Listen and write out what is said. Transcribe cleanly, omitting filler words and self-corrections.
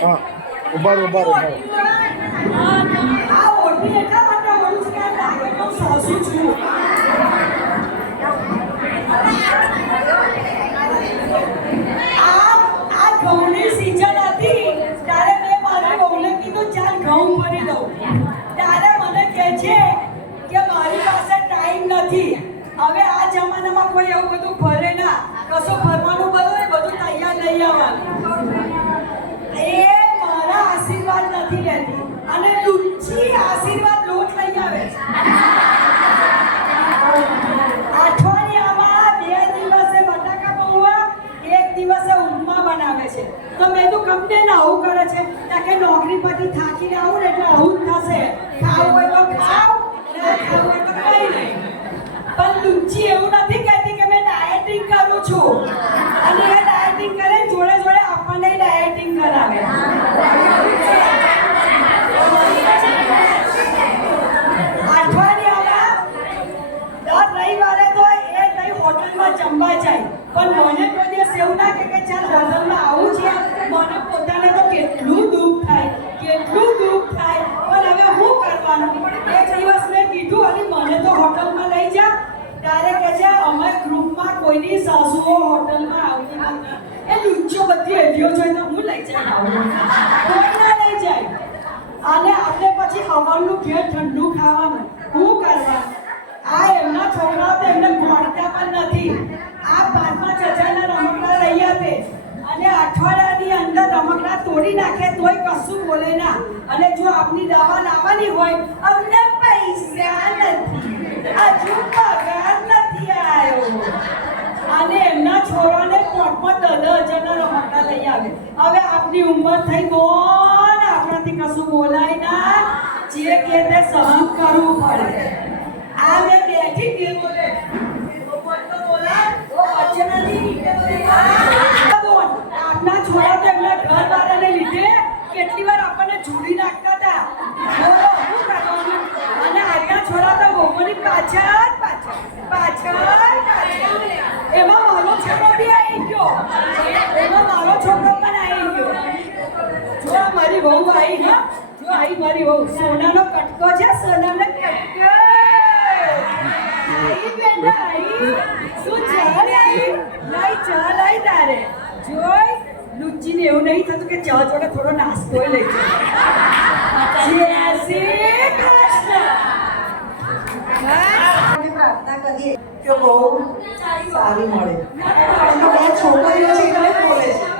હા ઉભા આ ઓઢી એટલા માટે ઓઢું છું કે આ ડાયટનો સાસુ છું. આ ઘઉંની સિઝન હતી ત્યારે મેં મારી વહુને કીધું ચાલ ઘઉં ભરી દઉં. ત્યારે મને કહે છે કે મારી પાસે ટાઈમ નથી. હવે આ જમાનામાં કોઈ એવું બધું ભરે ના, કશું ભરવાનું બધું તૈયાર લઈ આવવાનું. એ મારા આશીર્વાદ નથી લેતી અને લુચ્ચી આશીર્વાદ લોટ લઈ આવે છે. અઠવાડિયામાં 2 દિવસે બટાકા પૌવા, 1 દિવસે ઉપમા બનાવે છે. તો મેં તો કંપને આવું કરે છે કે નોકરી પરથી થાકીને આવું ને એટલે આવું જ થશે. ખાવું હોય તો ખાવ, ના ખાવું હોય તો કઈ નહીં. પણ લુચ્ચી એવું નથી કહેતી કે મેં ડાયટિંગ કરું છું અને એ ડાયટિંગ કરે જોડે જોડે આપણને ડાયટિંગ કરાવે. અઠવાડિયામાં દર રવિવારે તો એ તઈ હોટલમાં જમવા જાય. પણ મને કોઈ દિવસ એવું ના કે ચાલ હોટલમાં આવું છે. મને પોતાને તો કેટલું દુઃખ થાય. પણ હવે શું કરવાનું? એક દિવસ મેં કીધું અને મને તો હોટલમાં લઈ જા. ત્યારે કહે છે અમે ગ્રુપમાં કોઈની સાસુઓ હોટલમાં આવતી નથી. એ લુચ્ચો બધી એડિયો જોઈ તો હું લઈ જાય કોઈ ના લઈ જાય. અને આપણે પછી હવાનું ઘેર ઠંડુ ખાવાનું શું કરવાનું? આ એમના છોકરાઓ તો એમને ભણતા પણ નથી. આ 5,000 રમકડા લઈ આપે અને અઠવાડિયાની અંદર રમકડા તોડી નાખે તોય કશું બોલે ના. અને જો આપની દવા લાવવાની હોય અમને પૈસા નથી, હજુ પગાર નથી આવ્યો. અને એમના છોરાને 5,000 રમકડા લઈ આવે. હવે આપની ઉંમર થઈ કોણ આપણાથી કશું બોલાય ના. જે કે તે સહન કરવું પડે. આ મેં બેઠી ગઈ બોલે આપના છોરા તો એમના ઘર વાળાને લીધે કેટલી વાર આપણને જોડી નાખતા હતા. અને આજના છોરા તો ગોગોની પાછળ એમાં મારો છોકરો બી આવી ગયો. જો મારી વહુ આવી હા, જો આવી મારી વહુ સોનાનો કટકો છે. સોનાનો કટકો તારે જોઈ લુચ્ચીને એવું નહીં થતું કે ચા જોડે થોડો નાસ્તો લઈ પ્રાર્થના કરીએ કે બહુ સારી મળે. 2 છોકરીઓ છે એટલે બોલે છે.